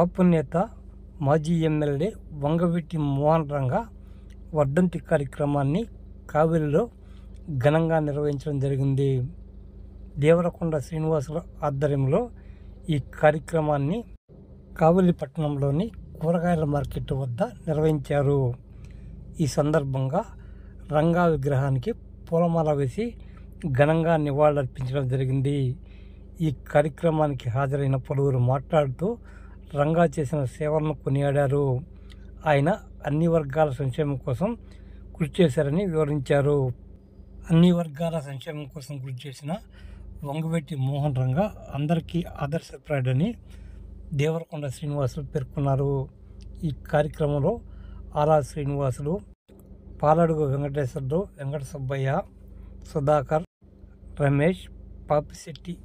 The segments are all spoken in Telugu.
కాపు నేత మాజీ ఎమ్మెల్యే వంగవీటి మోహన్ రంగా వర్ధంతి కార్యక్రమాన్ని కావేరిలో ఘనంగా నిర్వహించడం జరిగింది. దేవరకొండ శ్రీనివాసుల ఆధ్వర్యంలో ఈ కార్యక్రమాన్ని కావేరి పట్టణంలోని కూరగాయల మార్కెట్ వద్ద నిర్వహించారు. ఈ సందర్భంగా రంగా విగ్రహానికి పూలమాల వేసి ఘనంగా నివాళులర్పించడం జరిగింది. ఈ కార్యక్రమానికి హాజరైన పలువురు మాట్లాడుతూ రంగా చేసిన సేవలను కొనియాడారు. ఆయన అన్ని వర్గాల సంక్షేమం కోసం కృషి చేశారని వివరించారు. అన్ని వర్గాల సంక్షేమం కోసం కృషి చేసిన వంగవీటి మోహన్ రంగా అందరికీ ఆదర్శప్రాయుడని దేవరకొండ శ్రీనివాసులు పేర్కొన్నారు. ఈ కార్యక్రమంలో ఆలా శ్రీనివాసులు, పాలడుగు వెంకటేశ్వర్లు, వెంకట సుబ్బయ్య, సుధాకర్, రమేష్, పాపిశెట్టి,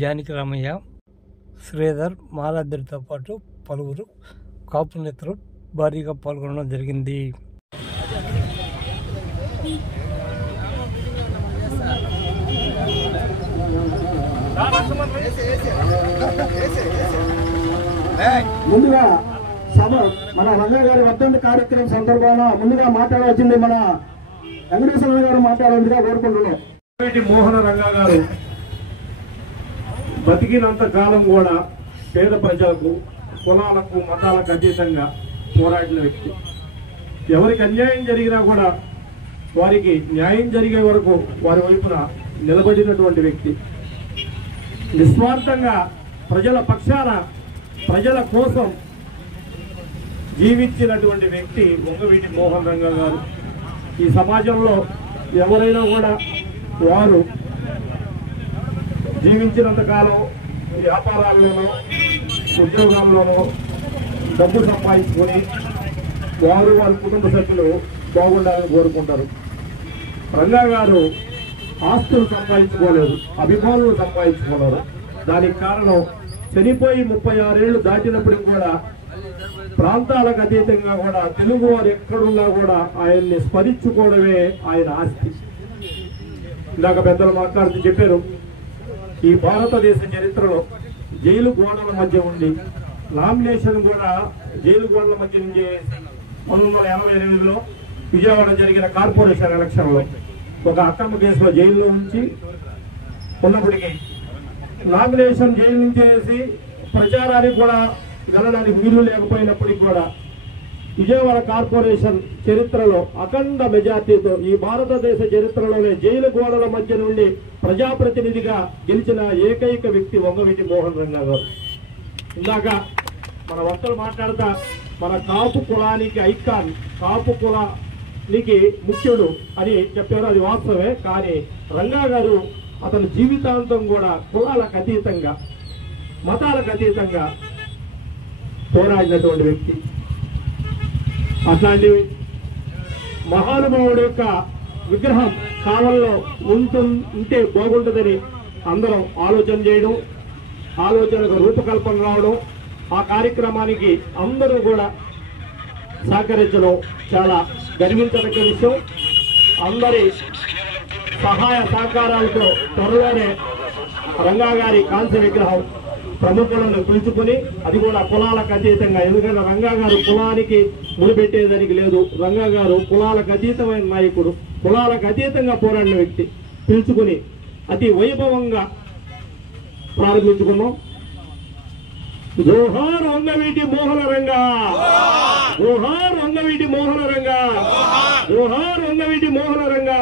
జానకి రామయ్య, శ్రీధర్, మాలాద్రితో పాటు పలువురు కాపు నేతలు భారీగా పాల్గొనడం జరిగింది. ముందుగా మన రంగా గారి వర్ధంతి కార్యక్రమం సందర్భంగా ముందుగా మాట్లాడవచ్చింది మన వెంకటేశ్వర గారు మాట్లాడాలిగా కోరుకుంటున్నాం. మోహన రంగా గారు బతికినంత కాలం కూడా పేద ప్రజలకు, కులాలకు, మతాలకు అతీతంగా పోరాడిన వ్యక్తి. ఎవరికి అన్యాయం జరిగినా కూడా వారికి న్యాయం జరిగే వరకు వారి వైపున నిలబడినటువంటి వ్యక్తి. నిస్వార్థంగా ప్రజల పక్షాన, ప్రజల కోసం జీవించినటువంటి వ్యక్తి వంగవీటి మోహన్ రంగా గారు. ఈ సమాజంలో ఎవరైనా కూడా వారు జీవించినంత కాలం వ్యాపారాల్లోనో, ఉద్యోగాల్లోనో డబ్బు సంపాదించుకొని వారు వారి కుటుంబ సభ్యులు బాగుండాలని కోరుకుంటారు. రంగా గారు ఆస్తులు సంపాదించుకోలేదు, అభిమానులు సంపాదించుకున్నారు. దానికి కారణం చనిపోయి 36 ఏళ్లు దాటినప్పటికి కూడా ప్రాంతాలకు అతీతంగా కూడా తెలుగు వారు ఎక్కడున్నా కూడా ఆయన్ని స్మరించుకోవడమే ఆయన ఆస్తి. ఇందాక పెద్దలు మాట్లాడుతూ చెప్పారు, ఈ భారతదేశ చరిత్రలో జైలు గోడల మధ్య ఉండి నామినేషన్ కూడా జైలు గోడల మధ్య నుంచి 1988లో విజయవాడ జరిగిన కార్పొరేషన్ ఎలక్షన్లో ఒక అక్రమ కేసులో జైల్లో ఉంచి ఉన్నప్పటికీ నామినేషన్ జైలు నుంచి వేసి ప్రచారానికి కూడా వెళ్ళడానికి వీలు లేకపోయినప్పటికీ కూడా విజయవాడ కార్పొరేషన్ చరిత్రలో అఖండ మెజార్టీతో ఈ భారతదేశ చరిత్రలోనే జైలు గోడల మధ్య నుండి ప్రజాప్రతినిధిగా గెలిచిన ఏకైక వ్యక్తి వంగవీటి మోహన్ రంగా గారు. ఇందాక మన వక్తలు మాట్లాడతా మన కాపు కులానికి ఐకాన్, కాపు కులానికి ముఖ్యుడు అని చెప్పారు. అది వాస్తవమే. కానీ రంగా గారు అతని జీవితాంతం కూడా కులాలకు అతీతంగా, మతాలకు అతీతంగా పోరాడినటువంటి వ్యక్తి. అట్లాంటి మహానుభావుడి యొక్క విగ్రహం కాలంలో ఉంటే బాగుంటుందని అందరం ఆలోచన చేయడం, ఆలోచనకు రూపకల్పన రావడం, ఆ కార్యక్రమానికి అందరూ కూడా సహకరించడం చాలా గర్వించదగ్గ విషయం. అందరి సహాయ సహకారాలతో త్వరలోనే రంగా గారి కాంస్య విగ్రహం ప్రముఖులను పిలుచుకుని, అది కూడా కులాలకు అతీతంగా, ఎందుకంటే రంగా గారు కులానికి ముడిపెట్టేదానికి లేదు. రంగా గారు కులాలకు అతీతమైన నాయకుడు, కులాలకు అతీతంగా పోరాడిన వ్యక్తి. పిలుచుకుని అతి వైభవంగా ప్రారంభించుకున్నాం. జోహార్ వంగవీటి మోహన రంగా, జోహార్ వంగవీటి మోహన రంగా, జోహార్ వంగవీటి మోహన రంగా.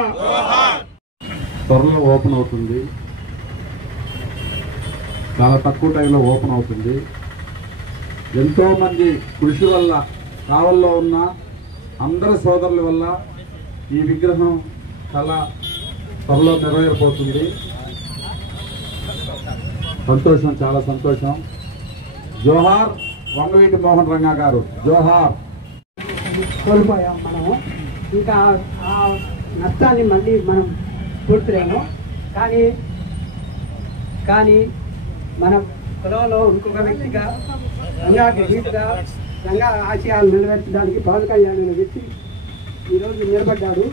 త్వరలో ఓపెన్ అవుతుంది, చాలా తక్కువ టైంలో ఓపెన్ అవుతుంది. ఎంతోమంది కృషి వల్ల, కావల్లో ఉన్న అందరి సోదరుల వల్ల ఈ విగ్రహం చాలా త్వరలో నెరవేరిపోతుంది. సంతోషం, చాలా సంతోషం. జోహార్ వంగవీటి మోహన్ రంగా గారు, జోహార్. కోల్పోయాం మనము. ఇంకా ఆ నష్టాన్ని మళ్ళీ మనం పూర్తిలేము. కానీ మన కులంలో ఇంకొక వ్యక్తిగా రంగాకి ధీటుగా రంగా ఆశయాలు నెరవేర్చడానికి పవన్ కళ్యాణ్ అనే వ్యక్తి ఈరోజు నిలబడ్డాడు.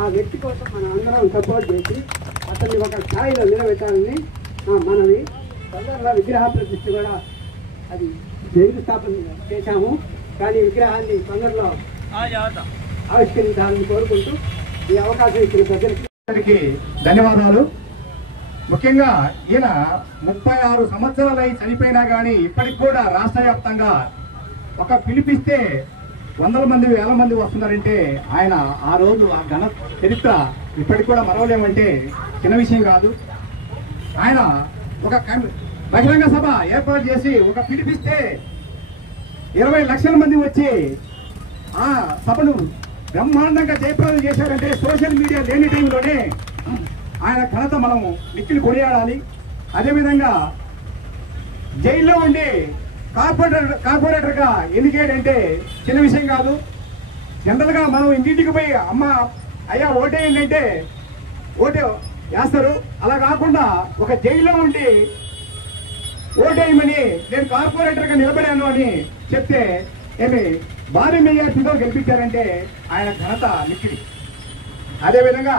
ఆ వ్యక్తి కోసం మనం అందరం సపోర్ట్ చేసి అతన్ని ఒక స్థాయిలో నిలబెట్టాలని మనవి. తొందరగా విగ్రహ ప్రతిష్ఠ కూడా అది శంకుస్థాపన చేశాము. కానీ విగ్రహాన్ని తొందరలో ఆవిష్కరించాలని కోరుకుంటూ ఈ అవకాశం ఇచ్చిన ప్రజలకి ధన్యవాదాలు. ముఖ్యంగా ఈయన 36 సంవత్సరాలై చనిపోయినా కానీ ఇప్పటికి కూడా రాష్ట్ర వ్యాప్తంగా ఒక పిలిపిస్తే వందల మంది వేల మంది వస్తున్నారంటే ఆయన ఆ రోజు ఆ ఘన చరిత్ర ఇప్పటికి కూడా మరవలేమంటే చిన్న విషయం కాదు. ఆయన ఒక బహిరంగ సభ ఏర్పాటు చేసి ఒక పిలిపిస్తే 20 లక్షల మంది వచ్చి ఆ సభను బ్రహ్మాండంగా జయప్రదం చేశారంటే సోషల్ మీడియా లేని టైంలోనే ఆయన ఘనత మనం నిక్కిలు కొనియాడాలి. అదేవిధంగా జైల్లో ఉండి కార్పొరేటర్గా ఎన్నికేయంటే చిన్న విషయం కాదు. జనరల్గా మనం ఇంటింటికి పోయి అమ్మ అయ్యా ఓటేయండి అంటే ఓటే వేస్తారు. అలా కాకుండా ఒక జైల్లో ఉండి ఓటేయమని నేను కార్పొరేటర్గా నిలబడాను అని చెప్తే ఏమి భారీ మెజార్టీతో గెలిపించారంటే ఆయన ఘనత నిక్కిడి. అదేవిధంగా